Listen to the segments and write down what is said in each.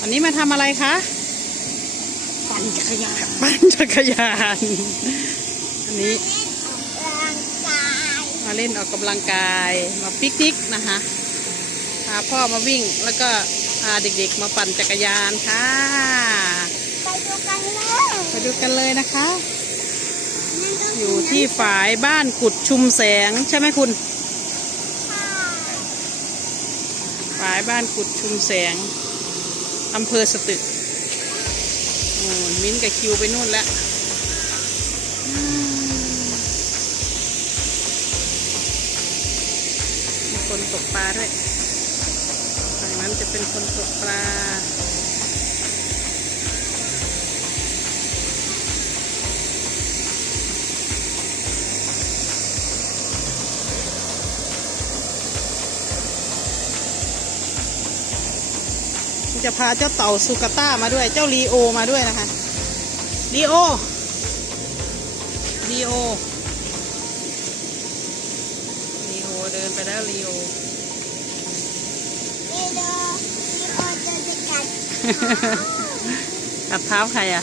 อันนี้มาทำอะไรคะปั่นจักรยานปั่นจักรยาน อันนี้ร่างกายมาเล่นออกกำลังกายมาปิกนิกนะคะพาพ่อมาวิ่งแล้วก็พาเด็กๆมาปั่นจักรยานค่ะไปดูกันเลยไปดูกันเลยนะคะนั่นก็อยู่ที่ฝายบ้านกุดชุมแสงใช่ไหมคุณค่ะฝายบ้านกุดชุมแสง อำเภอสตึกโอ้มิ้นกับคิวไปนู่นแล้วมีคนตกปลาด้วยฝั่งนั้นจะเป็นคนตกปลา จะพาเจ้าเต่าซูกาต้ามาด้วย เจ้าลีโอมาด้วยนะคะลีโอลีโอลีโอเดินไปแล้วลีโอเอโดพี่โอจะจะกัดกัดเท้าใครอะ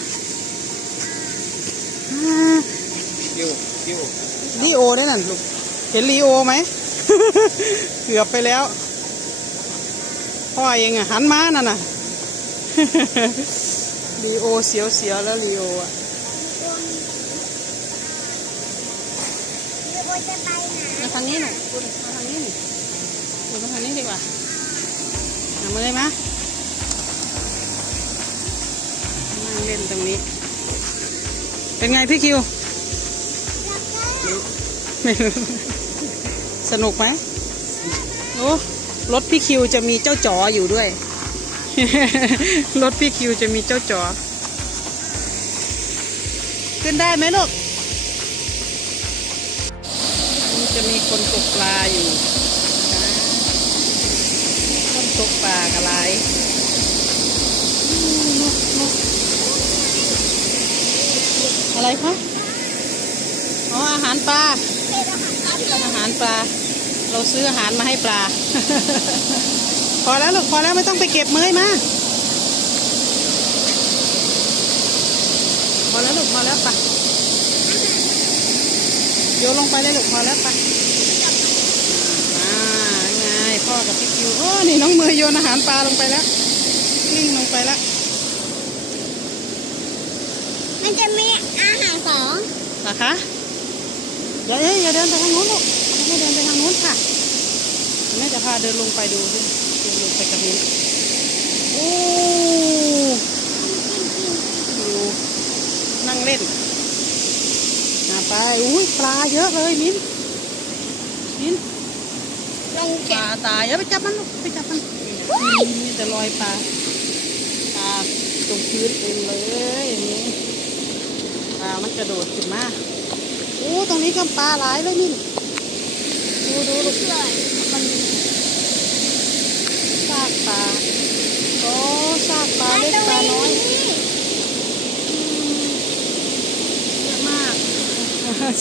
คิวคิวลีโอได้นั่นลูกเห็นลีโอไหม เกือบไปแล้ว พ่อเองอะหันมานั่นน่ะลีโอเสียวเสียวๆแล้วลีโออะพี่โอจะไปไหนมาทางนี้หน่อยคุณมาทางนี้หน่อยคุณมาทางนี้ดีกว่าเอามาเลยมะนั่งเล่นตรงนี้ เป็นไงพี่คิวแล้วก็ไม่รู้ สนุกไหมโอ้ รถพี่คิวจะมีเจ้าจ๋ออยู่ด้วย รถพี่คิวจะมีเจ้าจ๋อ ขึ้นได้ไหมลูกจะมีคนตกปลาอยู่คนตกปลากระไรอะไรคะ อ๋ออาหารปลา อาหารปลา เราซื้ออาหารมาให้ปลา พอแล้วลูกพอแล้วไม่ต้องไปเก็บเมยมา พอแล้วลูกพอแล้วไปะโยนลงไปเลยลูกพอแล้วไปะอ่าไงพ่อกับพี่คิวโอ้นี่น้องเมยโยนอาหารปลาลงไปแล้วกลิ้งลงไปแล้วมันจะมีอาหารสองนะคะอย่าเอ้ยอย่าเดินไปทางนู้นลูก ไม่เดินไปทางนู้นค่ะแม่จะพาเดินลงไปดูด้วยเดินลงไปกับมิ้นโอ้อยู่นั่งเล่นมาไปอุ้ยปลาเยอะเลยมิ้นมิ้นลงปเก็ลาบตายอย่าไปจับมันลูกไปจับมันมีแต่รอยปลาปลาตรงพื้นเต็มเลยอย่างนี้ปลามันกระโดดขึ้นมาโอ้ตรงนี้ก็ปลาหลายเลยมิ้น ดูดูลูกเลยมันซากปลาโอ้ซากปลาเล็กปลาน้อยเยอะมาก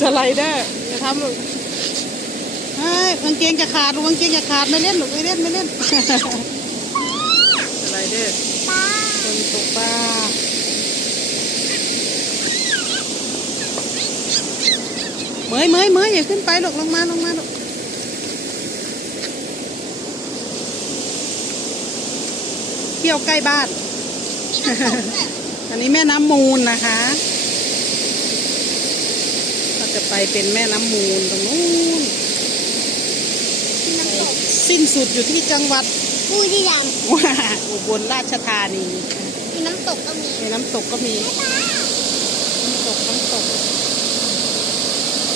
สไลเดอร์อย่าทำลูกเฮ้ยกางเกงจะขาดลูกกางเกงจะขาดไม่เล่นลูกไม่เล่นไม่เล่นสไลเดอร์ปลาคนตกปลาเมยเมยเมยอย่าขึ้นไปลูกลงมาลงมาลูก ที่ยวใกล้บ้าน อันนี้แม่น้ำมูลนะคะเราจะไปเป็นแม่น้ำมูลตรงนู้นน้ำตกสิ้นสุดอยู่ที่จังหวัดบุรีรัมย์ว่าอุบลราชธานีมีน้ำตกก็มีในน้ำตกก็มีน้ำตกน้ำตก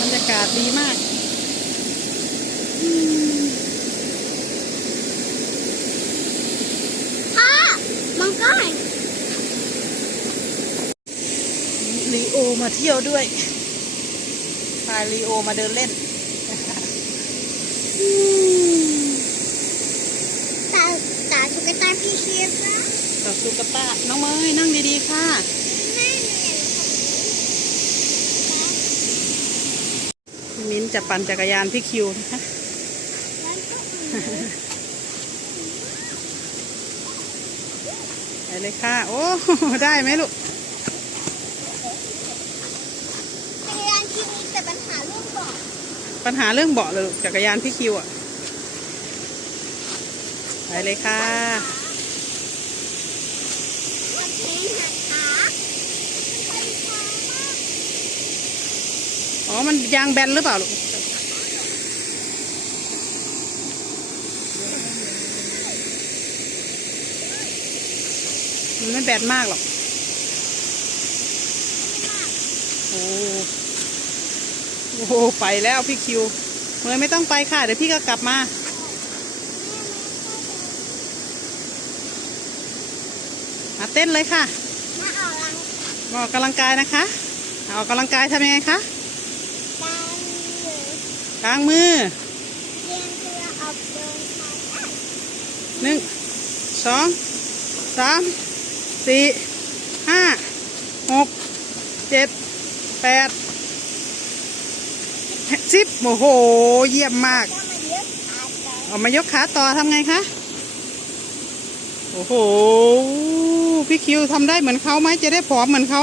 บรรยากาศดีมาก อืม พ่อมังกร ลีโอมาเที่ยวด้วยพาลีโอมาเดินเล่นอืมตาตาสุกตาพี่เชียร์นะกับสุกตาน้องเมยนั่งดีๆค่ะแม่เนี่ยพี่มิ้นจะปั่นจักรยานพี่คิวนะคะมันก็มีไปเลยค่ะ โอ้ ได้ไหมลูกจักรยานที่มีแต่ปัญหาลูกบอก ปัญหาเรื่องเบาะเลยจักรยานพี่คิวอะ ไปเลยค่ะอ๋อ มันยางแบนหรือเปล่าลูกมันไม่แบนมากหรอก โอ้ โอ้โหไปแล้วพี่คิว เมย์ไม่ต้องไปค่ะ เดี๋ยวพี่ก็กลับมา มาเต้นเลยค่ะ มาเอาลังออกกำลังกายนะคะออกกำลังกายทำยังไงคะการมือกลางมือเรียนเพื่ออาเดินทางได้หนึ่งสองสามสี่ห้าหกเจ็ดแปด สิบโอ้โห เยี่ยมมากก็มาเยอะขาดแต่ออกมายกขาต่อทำไงคะ โอ้โห พี่คิวทำได้เหมือนเขาไหมจะได้ผอมเหมือนเขา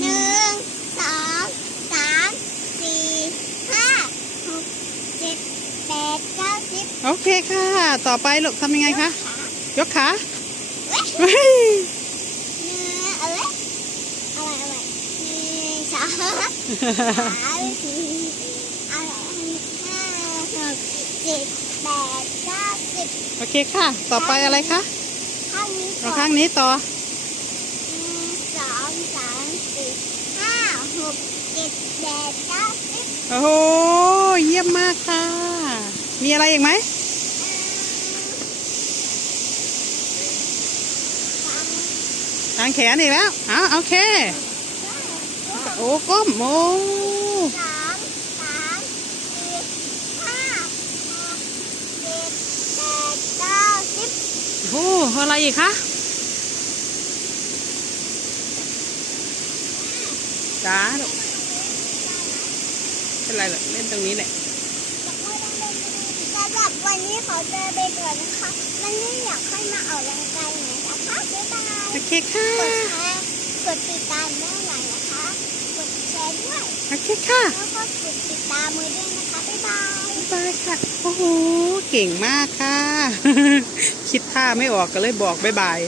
หนึ่งสองสามสี่ห้าหกเจ็ดแปดเก้าสิบโอเคค่ะ ต่อไปลูกทำยังไงคะขายกขา เว้ย เฮ้ย เนื้อเอาไว้เอาไว้เอาไว้หนึ่ง สองสามสี่เอาไว้ห้าหกเจ็ดแปดเก้าสิบโอเคค่ะ ต่อไปอะไรคะข้างนี้เอาก่อนข้างนี้ต่อ หนึ่งสองสามสี่ห้าหกเจ็ดแปดเก้าสิบโอ้โห เยี่ยมมากค่ะ มีอะไรอีกไหมสามทางแขนอีกแล้ว เอาโอเค โอ้ก้มโอ้สามสามสี่ห้าหกเจ็ดแปดเก้าสิบโหอะไรอีกคะจ้าลูกเป็นไรหรอกเล่นตรงนี้แหละสำหรับวันนี้ขอเจอไปก่อนนะคะวันนี้อยากให้มาออกกำลังกายหน่อยนะคะบ๊ายบายโอเคค่ะกดแชร์กดติดตามแม่หน่อยนะ โอเคค่ะแล้วก็กติดตามมือด้วยนะคะบ๊ายบายบ๊ายบายค่ะโอ้โหเก่งมากค่ะ คิดท่าไม่ออกก็เลยบอกบ๊ายบาย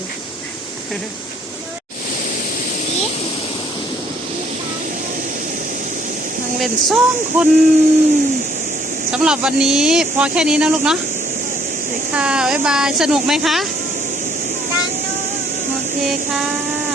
นั่งเล่นสองคนสำหรับวันนี้พอแค่นี้นะลูกเนาะค่ะบ๊ายบาย สนุกไหมคะ โอเคค่ะ